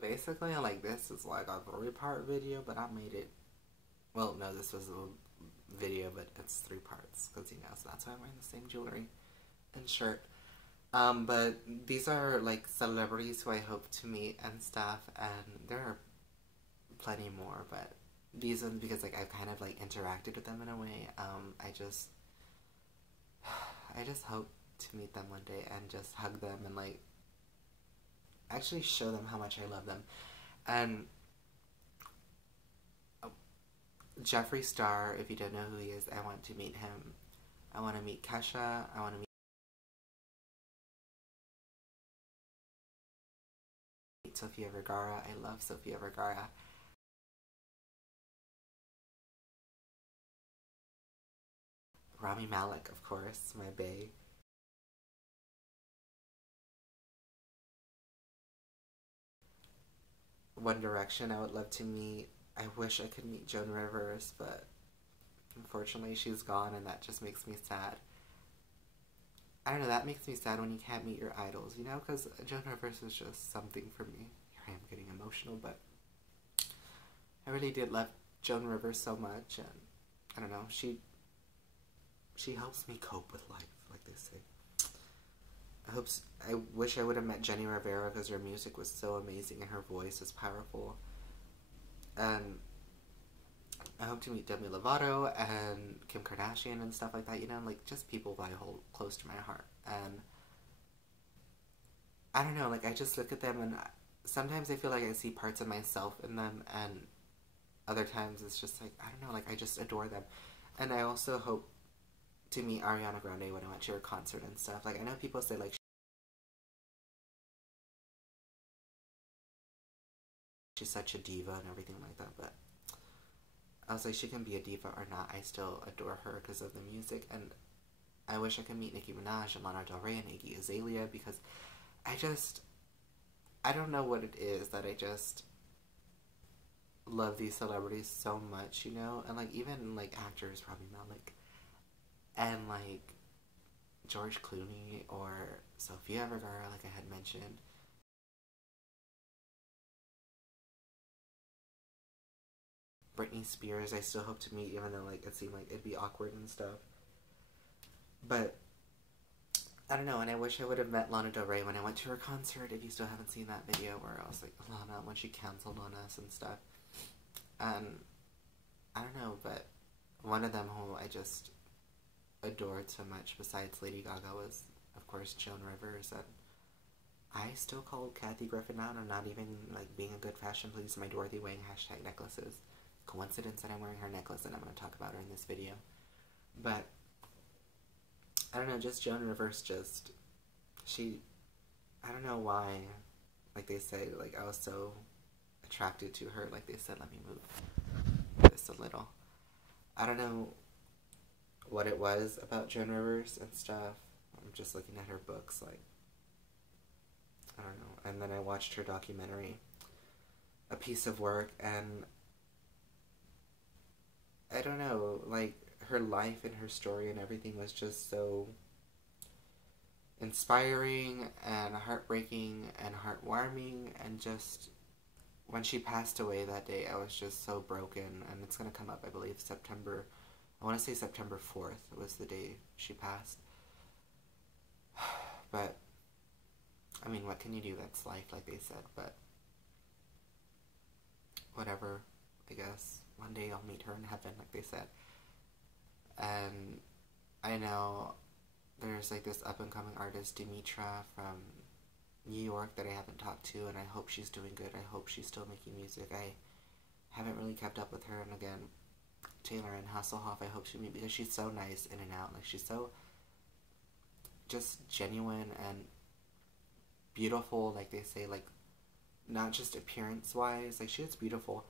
basically, like, this is like a 3-part video, but I made it, well, no, this was a video, but it's 3 parts, because, you know, so that's why I'm wearing the same jewelry and shirt. But these are, like, celebrities who I hope to meet and stuff, and there are plenty more, but these ones, because, like, I've kind of, like, interacted with them in a way, I just hope to meet them one day and just hug them and, like, actually show them how much I love them. And Jeffree Star, if you don't know who he is, I want to meet him. I want to meet Kesha. I want to meet Sofia Vergara. I love Sofia Vergara. Rami Malek, of course, my bae. One Direction, I would love to meet. I wish I could meet Joan Rivers, but unfortunately she's gone, and that just makes me sad. I don't know, that makes me sad when you can't meet your idols, you know, because Joan Rivers is just something for me. Here I am getting emotional, but I really did love Joan Rivers so much, and I don't know, she helps me cope with life, like they say. I wish I would have met Jenny Rivera, because her music was so amazing and her voice was powerful. And I hope to meet Demi Lovato and Kim Kardashian and stuff like that, you know, like, just people that I hold close to my heart. And I don't know, like, I just look at them and sometimes I feel like I see parts of myself in them, and other times it's just like, I don't know, like, I just adore them. And I also hope to meet Ariana Grande when I went to her concert and stuff. Like, I know people say, like, she's such a diva and everything like that, but I was like, she can be a diva or not, I still adore her because of the music. And I wish I could meet Nicki Minaj and Lana Del Rey and Iggy Azalea, because I don't know what it is that I just love these celebrities so much, you know? And, like, even, like, actors, Rami Malek and, like, George Clooney or Sofia Vergara, like I had mentioned. Britney Spears, I still hope to meet, even though, like, it seemed like it'd be awkward and stuff. But I don't know, and I wish I would have met Lana Del Rey when I went to her concert, if you still haven't seen that video where I was like, Lana, when she canceled on us and stuff. And I don't know, but one of them who I just adored so much besides Lady Gaga was, of course, Joan Rivers. And I still call Kathy Griffin out on not even, like, being a good fashion police in my Dorothy Wang hashtag necklaces. Coincidence that I'm wearing her necklace, and I'm going to talk about her in this video. But I don't know, just Joan Rivers, just, I don't know why, like they say, like, I was so attracted to her, like they said, let me move this a little. I don't know what it was about Joan Rivers and stuff. I'm just looking at her books, like, I don't know. And then I watched her documentary, A Piece of Work, and I don't know, like, her life and her story and everything was just so inspiring and heartbreaking and heartwarming. And just, when she passed away that day, I was just so broken. And it's gonna come up, I believe, I want to say September 4th was the day she passed. But I mean, what can you do? That's life, like they said. But whatever, I guess one day I'll meet her in heaven, like they said. And I know there's, like, this up-and-coming artist, Dimitra, from New York, that I haven't talked to, and I hope she's doing good. I hope she's still making music. I haven't really kept up with her. And again, Taylor Ann Hasselhoff, I hope she meet, because she's so nice in and out. Like, she's so just genuine and beautiful, like they say, like, not just appearance-wise. Like, she is beautiful.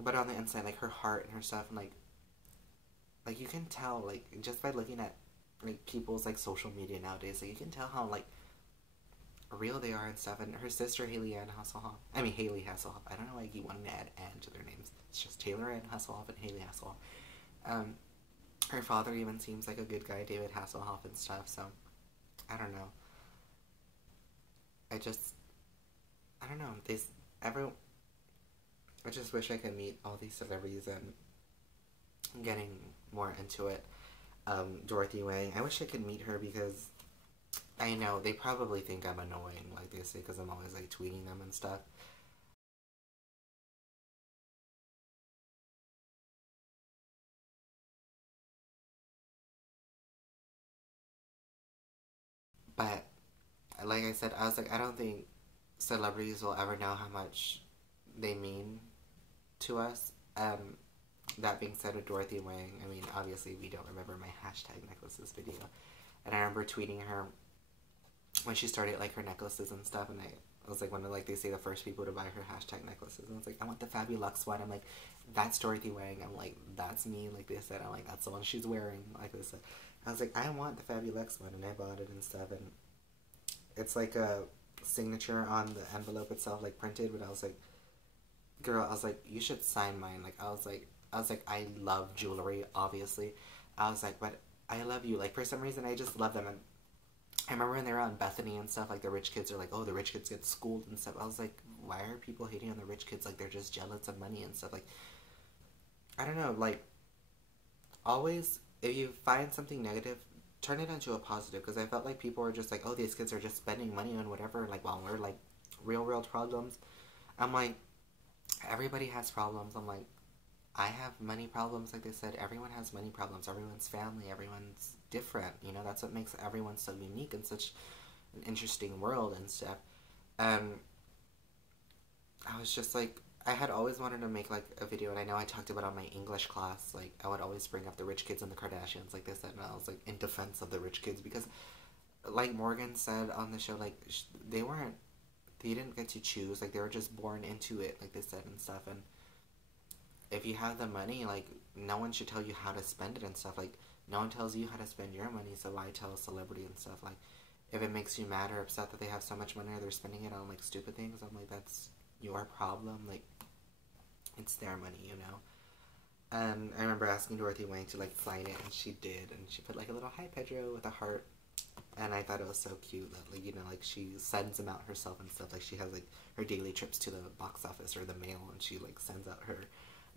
But on the inside, like, her heart and her stuff, and, like, you can tell, like, just by looking at, like, people's, like, social media nowadays, like, you can tell how, like, real they are and stuff. And her sister, Haley Hasselhoff, I don't know why he wanted to add Ann to their names. It's just Taylor Ann Hasselhoff and Haley Hasselhoff. Um, her father even seems like a good guy, David Hasselhoff and stuff. So I don't know. I just I don't know. Every I just wish I could meet all these celebrities and getting more into it. Dorothy Wang. I wish I could meet her because I know they probably think I'm annoying, like they say, because I'm always like tweeting them and stuff. But like I said, I was like, I don't think celebrities will ever know how much they mean to us. That being said, with Dorothy Wang, I mean, obviously we don't remember my hashtag necklaces video, and I remember tweeting her when she started like her necklaces and stuff, and I was like one of like they say the first people to buy her hashtag necklaces, and I was like, I want the Fabulux one. I'm like, that's Dorothy Wang. I'm like, that's me. Like they said, I'm like, that's the one she's wearing. Like they said, I was like, I want the Fabulux one, and I bought it and stuff, and it's like a signature on the envelope itself, like printed. But I was like, girl, I was like, you should sign mine. Like I was like, I love jewelry, obviously. I was like, but I love you. Like for some reason, I just love them. And I remember when they were on Bethany and stuff, like the rich kids are like, oh, the rich kids get schooled and stuff. I was like, why are people hating on the rich kids? Like they're just jealous of money and stuff. Like I don't know. Like always, if you find something negative, turn it into a positive. Because I felt like people were just like, oh, these kids are just spending money on whatever. Like while we're like real world problems. I'm like, everybody has problems. I'm like, I have money problems, like they said. Everyone has money problems. Everyone's family. Everyone's different. You know, that's what makes everyone so unique and such an interesting world and stuff. Um, I was just like, I had always wanted to make like a video, and I know I talked about it on my English class. Like, I would always bring up the rich kids and the Kardashians, like they said, and I was like in defense of the rich kids because, like Morgan said on the show, like they didn't get to choose. Like they were just born into it, like they said and stuff. And if you have the money, like no one should tell you how to spend it and stuff. Like no one tells you how to spend your money, so why tell a celebrity and stuff? Like if it makes you mad or upset that they have so much money or they're spending it on like stupid things, I'm like, that's your problem. Like it's their money, you know. And I remember asking Dorothy Wang to like sign it, and she did, and she put like a little hi Pedro with a heart, and I thought it was so cute that like you know like she sends them out herself and stuff. Like she has like her daily trips to the box office or the mail, and she like sends out her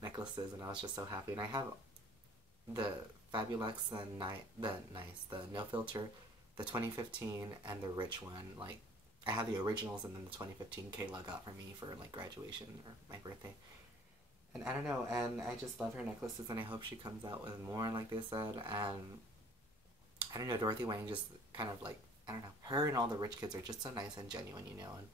necklaces, and I was just so happy. And I have the Fabulux, the no filter, the 2015, and the rich one. Like I have the originals, and then the 2015 Kayla got for me for like graduation or my birthday. And I don't know, and I just love her necklaces, and I hope she comes out with more, like they said. And I don't know, Dorothy Wayne just kind of like, I don't know, her and all the rich kids are just so nice and genuine, you know, and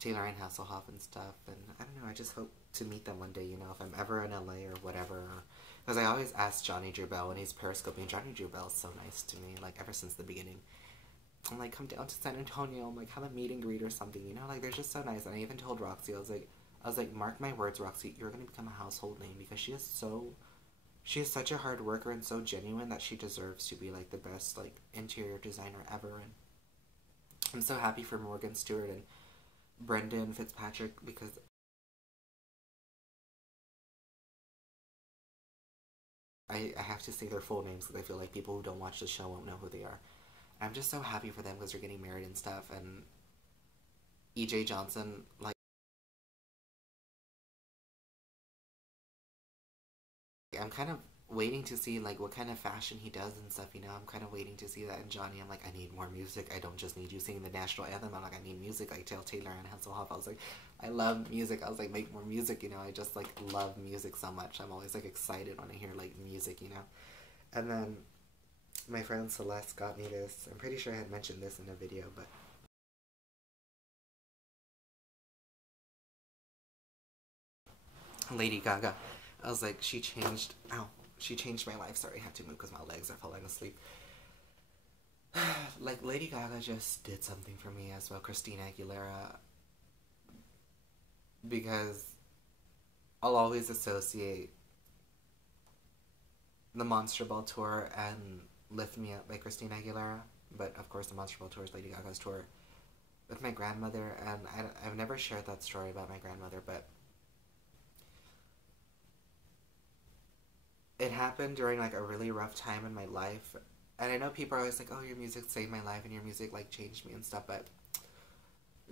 Taylor and Hasselhoff and stuff. And I don't know, I just hope to meet them one day, you know, if I'm ever in LA or whatever. Because I always ask Johnny Drew Bell when he's periscoping. Johnny Drew Bell is so nice to me, like ever since the beginning. I'm like, come down to San Antonio, I'm like, have a meet and greet or something, you know, like they're just so nice. And I even told Roxy, I was like, mark my words, Roxy, you're gonna become a household name because she is such a hard worker and so genuine that she deserves to be like the best like interior designer ever. And I'm so happy for Morgan Stewart and Brendan Fitzpatrick because I have to say their full names because I feel like people who don't watch the show won't know who they are. I'm just so happy for them because they're getting married and stuff. And EJ Johnson, like, I'm kind of waiting to see like what kind of fashion he does and stuff, you know. I'm kind of waiting to see that. And Johnny, I'm like, I need more music. I don't just need you singing the national anthem. I'm like, I need music. Like tell Taylor and Hasselhoff, I was like, I love music. I was like, make more music, you know. I just like love music so much. I'm always like excited when I hear like music, you know. And then my friend Celeste got me this. I'm pretty sure I had mentioned this in a video, but Lady Gaga. I was like, she changed my life. Sorry, I had to move because my legs are falling asleep. Like, Lady Gaga just did something for me as well. Christina Aguilera. Because I'll always associate the Monster Ball tour and Lift Me Up by Christina Aguilera. But, of course, the Monster Ball tour is Lady Gaga's tour with my grandmother. And I've never shared that story about my grandmother, but happened during like a really rough time in my life. And I know people are always like, oh, your music saved my life and your music like changed me and stuff, but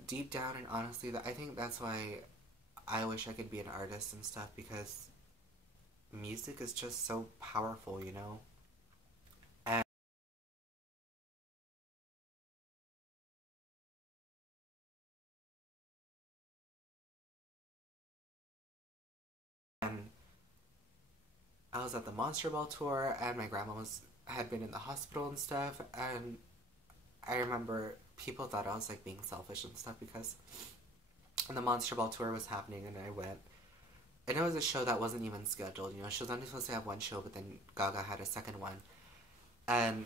deep down and honestly, I think that's why I wish I could be an artist and stuff, because music is just so powerful, you know? And I was at the Monster Ball tour, and my grandma had been in the hospital and stuff, and I remember people thought I was like being selfish and stuff because the Monster Ball tour was happening, and I went. And it was a show that wasn't even scheduled, you know. She was only supposed to have one show, but then Gaga had a second one, and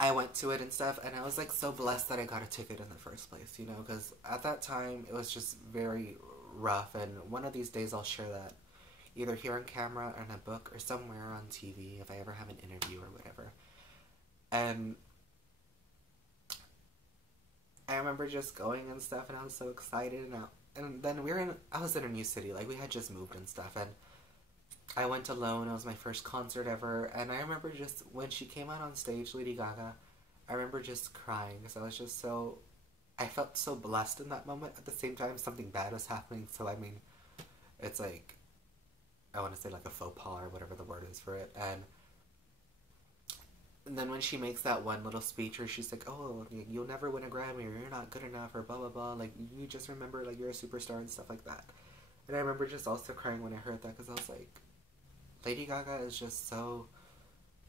I went to it and stuff, and I was like so blessed that I got a ticket in the first place, you know, because at that time it was just very rough. And one of these days I'll share that either here on camera or in a book or somewhere on TV if I ever have an interview or whatever. And I remember just going and stuff, and I was so excited. And then I was in a new city, like we had just moved and stuff, and I went alone. It was my first concert ever, and I remember just when she came out on stage, Lady Gaga, I remember just crying because I was just so. I felt so blessed in that moment. At the same time, something bad was happening, so I mean, it's like, I want to say like a faux pas or whatever the word is for it, and then when she makes that one little speech where she's like, oh, you'll never win a Grammy, or you're not good enough, or blah blah blah, like you just remember like you're a superstar and stuff like that. And I remember just also crying when I heard that, because I was like, Lady Gaga is just so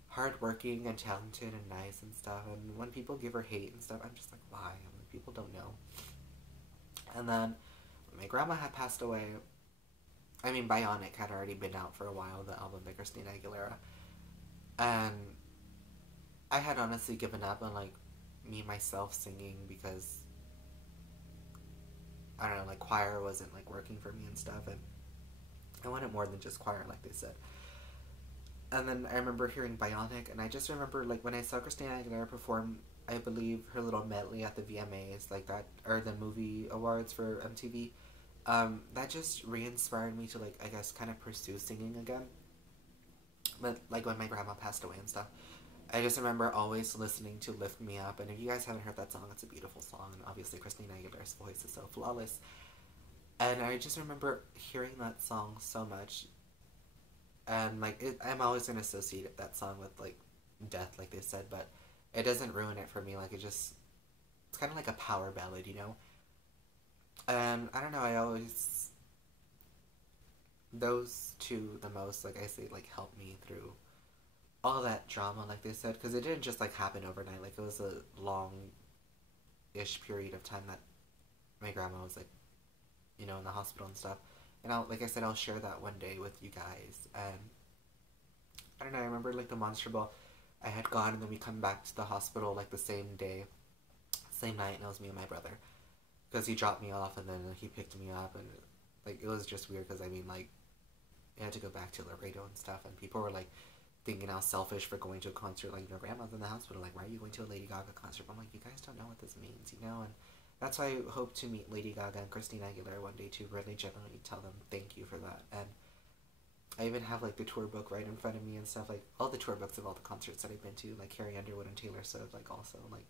hardworking and talented and nice and stuff. And when people give her hate and stuff, I'm just like, why? I mean, people don't know. And then when my grandma had passed away, I mean, Bionic had already been out for a while, the album by Christina Aguilera. And I had honestly given up on like me myself singing, because I don't know, like choir wasn't like working for me and stuff. And I wanted more than just choir, like they said. And then I remember hearing Bionic, and I just remember like when I saw Christina Aguilera perform, I believe her little medley at the VMAs, like that, or the movie awards for MTV, that just re-inspired me to like, I guess, kind of pursue singing again. But like when my grandma passed away and stuff, I just remember always listening to Lift Me Up. And if you guys haven't heard that song, it's a beautiful song, and obviously Christina Aguilera's voice is so flawless. And I just remember hearing that song so much, and like I'm always gonna associate that song with like death, like they said, but it doesn't ruin it for me. Like it's kind of like a power ballad, you know. And I don't know, I always, those two the most, like I say, like helped me through all that drama, like they said, because it didn't just like happen overnight. Like it was a long-ish period of time that my grandma was like, you know, in the hospital and stuff. And like I said, I'll share that one day with you guys. And I don't know, I remember like the Monster Ball, I had gone, and then we come back to the hospital like the same day, same night, and it was me and my brother, because he dropped me off and then he picked me up. And like it was just weird, because I mean, like, I had to go back to Laredo and stuff, and people were like thinking I was selfish for going to a concert. Like, your grandma's in the hospital, like, why are you going to a Lady Gaga concert? But I'm like, you guys don't know what this means, you know. And that's why I hope to meet Lady Gaga and Christina Aguilera one day, to really genuinely tell them thank you for that. And I even have like the tour book right in front of me and stuff, like all the tour books of all the concerts that I've been to, like Carrie Underwood and Taylor Swift. Like also like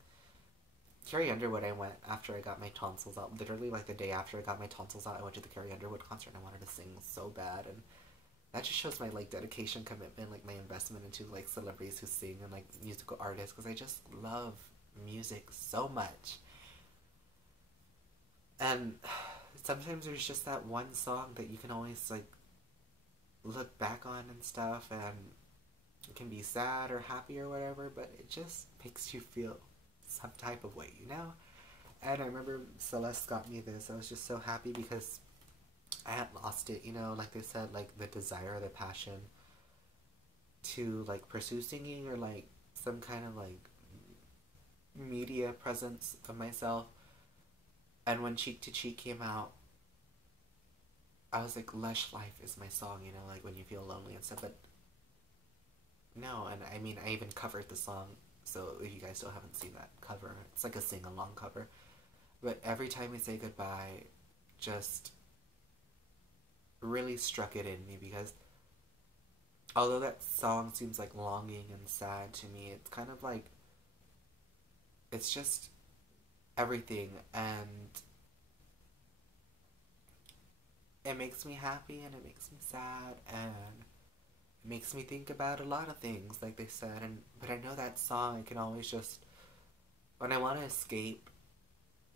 Carrie Underwood, I went after I got my tonsils out. Literally like the day after I got my tonsils out, I went to the Carrie Underwood concert, and I wanted to sing so bad. And that just shows my like dedication, commitment, like my investment into like celebrities who sing and like musical artists, because I just love music so much. And sometimes there's just that one song that you can always like look back on and stuff, and it can be sad or happy or whatever, but it just makes you feel some type of way, you know. And I remember Celeste got me this. I was just so happy because I had lost it, you know, like they said, like the desire, the passion to like pursue singing, or like some kind of like media presence of myself. And when Cheek to Cheek came out, I was like, Lush Life is my song, you know, like when you feel lonely and stuff. But no, and I mean, I even covered the song, so if you guys still haven't seen that cover, it's like a sing-along cover. But Every Time We Say Goodbye just really struck it in me, because although that song seems like longing and sad to me, it's kind of like, it's just everything, and it makes me happy and it makes me sad and it makes me think about a lot of things, like they said. And but I know that song I can always just, when I want to escape,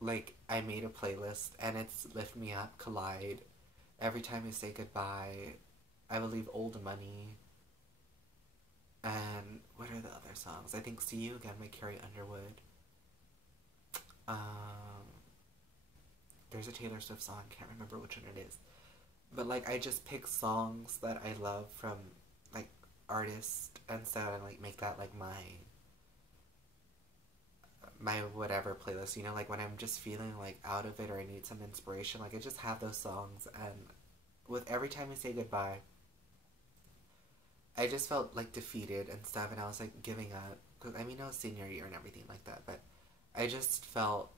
like I made a playlist and it's Lift Me Up, Collide, Every Time You Say Goodbye, I Believe Old Money, and what are the other songs? I think See You Again by Carrie Underwood. Um, there's a Taylor Swift song, can't remember which one it is. But like I just pick songs that I love from like artists and stuff and like make that like my whatever playlist, you know, like when I'm just feeling like out of it or I need some inspiration, like I just have those songs. And with Every Time We Say Goodbye, I just felt like defeated and stuff, and I was like giving up. Cause I mean, it was senior year and everything like that, but I just felt,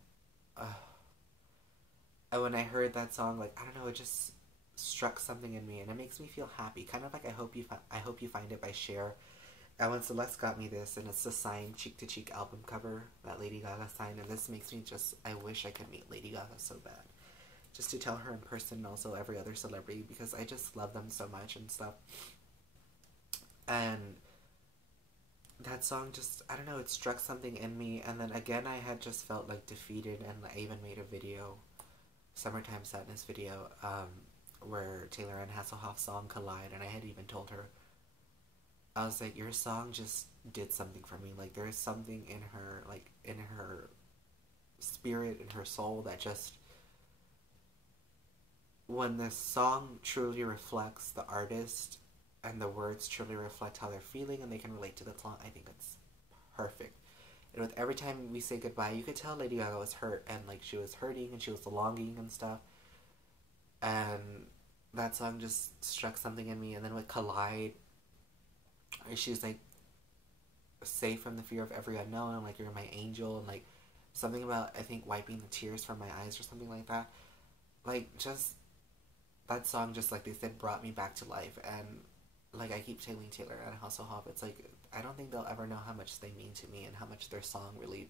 and when I heard that song, like I don't know, it just struck something in me, and it makes me feel happy. Kind of like I hope you find it by Cher. And when Celeste got me this, and it's the signed Cheek to Cheek album cover that Lady Gaga signed, and this makes me just, I wish I could meet Lady Gaga so bad. Just to tell her in person, and also every other celebrity, because I just love them so much and stuff. And that song just, I don't know, it struck something in me, and then again I had just felt like defeated, and I even made a video, Summertime Sadness video, where Taylor and Hasselhoff's song collide, and I had even told her, I was like, your song just did something for me. Like, there is something in her, like, in her spirit, in her soul, that just, when the song truly reflects the artist and the words truly reflect how they're feeling and they can relate to the song, I think it's perfect. And with Every Time We Say Goodbye, you could tell Lady Gaga was hurt and, like, she was hurting and she was longing and stuff. And that song just struck something in me. And then with Collide, she's like, safe from the fear of every unknown, and like you're my angel, and like something about, I think, wiping the tears from my eyes or something like that. Like, just that song, just like they said, brought me back to life. And like I keep telling Taylor and Hasselhoff, it's like I don't think they'll ever know how much they mean to me and how much their song really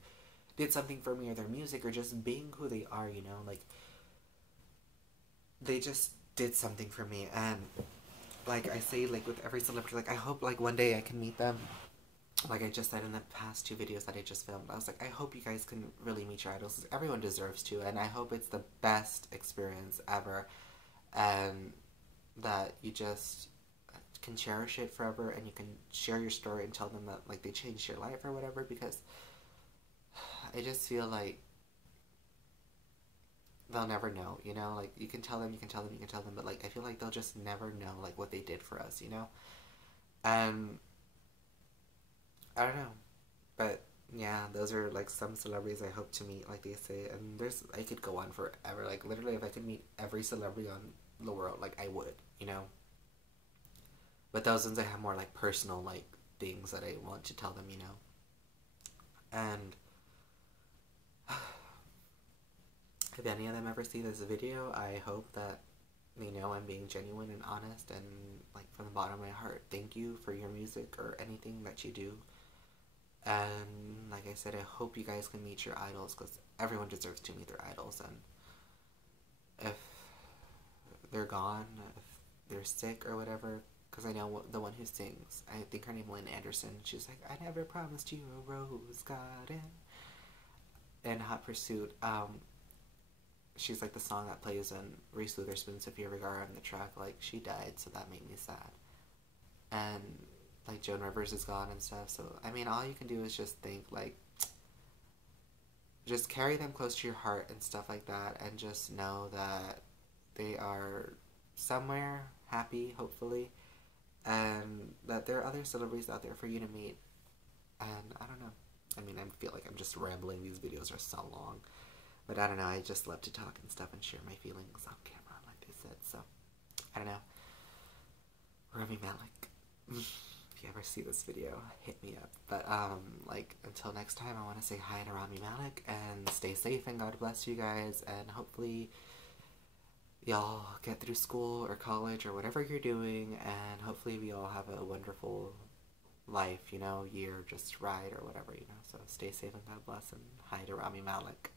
did something for me, or their music, or just being who they are, you know, like they just did something for me. And like I say, like with every celebrity, like I hope like one day I can meet them. Like I just said in the past two videos that I just filmed, I was like, I hope you guys can really meet your idols. Everyone deserves to, and I hope it's the best experience ever, and that you just can cherish it forever, and you can share your story and tell them that like they changed your life or whatever. Because I just feel like they'll never know, you know. Like you can tell them, you can tell them, you can tell them, but like I feel like they'll just never know like what they did for us, you know. And I don't know. But yeah, those are like some celebrities I hope to meet, like they say. And there's, I could go on forever. Like literally, if I could meet every celebrity on the world, like I would, you know. But those ones I have more like personal like things that I want to tell them, you know. And if any of them ever see this video, I hope that they know I'm being genuine and honest, and like from the bottom of my heart, thank you for your music or anything that you do. And like I said, I hope you guys can meet your idols, because everyone deserves to meet their idols. And if they're gone, if they're sick or whatever, because I know the one who sings, I think her name Lynn Anderson, she's like, I never promised you a rose garden. In Hot Pursuit, she's like the song that plays in Reese Witherspoon, Sofia Vergara on the track, like she died, so that made me sad. And like Joan Rivers is gone and stuff, so I mean all you can do is just think like, just carry them close to your heart and stuff like that, and just know that they are somewhere happy, hopefully, and that there are other celebrities out there for you to meet. And I don't know, I mean, I feel like I'm just rambling, these videos are so long, but I don't know, I just love to talk and stuff and share my feelings on camera, like they said. So I don't know, Rami Malek, if you ever see this video, hit me up. But like until next time, I want to say hi to Rami Malek, and stay safe, and God bless you guys, and hopefully y'all get through school or college or whatever you're doing, and hopefully we all have a wonderful life, year, just ride or whatever, So stay safe and God bless, and hi to Rami Malek.